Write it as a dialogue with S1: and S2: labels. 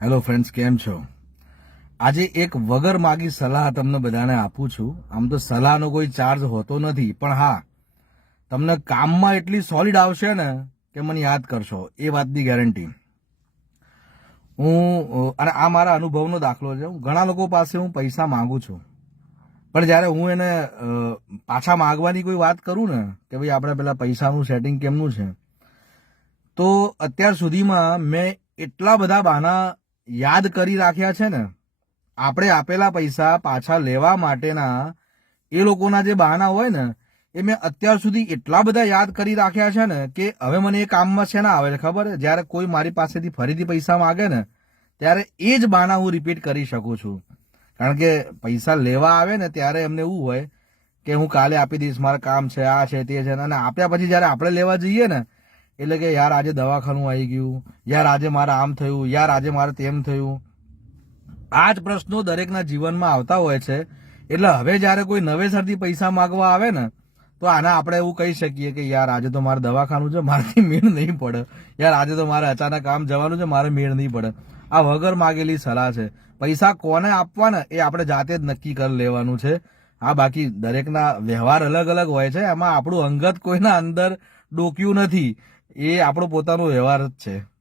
S1: Hello friends કેમ છો? આજે એક વગર માગી સલાહ તમને બધાને આપું છું. આમ તો સલાહનો કોઈ ચાર્જ હોતો નથી, પણ હા, તમને કામમાં એટલી સોલિડ આવશે ને કે મને યાદ કરશો, એ વાતની ગેરંટી હું અને આ મારા અનુભવનો દાખલો છે. ઘણા લોકો પાસે હું પૈસા માંગુ છું. પણ જ્યારે હું એને પાછા માગવાની કોઈ વાત કરું ને, કે ભાઈ આપણે પેલા પૈસાનું સેટિંગ કેમનું છે, તો અત્યાર સુધીમાં મેં એટલા બધા બહાના યાદ કરી રાખ્યા છે ને, આપણે આપેલા પૈસા પાછા લેવા માટેના એ લોકોના જે બહાના હોય ને, એ મેં અત્યાર સુધી એટલા બધા યાદ કરી રાખ્યા છે ને કે હવે મને એ કામમાં છે ને આવે ખબર જ્યારે કોઈ મારી પાસેથી ફરીથી પૈસા માગે ને, ત્યારે એ જ બહાના હું રિપીટ કરી શકું છું. કારણ કે પૈસા લેવા આવે ને ત્યારે એમને એવું હોય કે હું કાલે આપી દઈશ, મારે કામ છે, આ છે, તે છે, અને આપ્યા પછી જ્યારે આપણે લેવા જઈએ ને એટલે કે યાર આજે દવાખાનું આવી ગયું, યાર આજે મારે આમ થયું, યાર આજે મારે તેમ થયું. આ જ પ્રશ્નો દરેકના જીવનમાં આવતા હોય છે. એટલે હવે જ્યારે કોઈ નવેસરથી પૈસા માંગવા આવે ને, તો આના આપણે એવું કહી શકીએ કે યાર આજે તો મારે દવાખાનું છે, મારાથી મેળ નહીં પડે. યાર આજે તો મારે અચાનક આમ જવાનું છે, મારે મેળ નહીં પડે. આ વગર માગેલી સલાહ છે. પૈસા કોને આપવાના એ આપણે જાતે જ નક્કી કરી લેવાનું છે. આ બાકી દરેકના વ્યવહાર અલગ અલગ હોય છે. એમાં આપણું અંગત કોઈના અંદર ડોક્યું નથી. એ આપણો પોતાનો વ્યવહાર જ છે.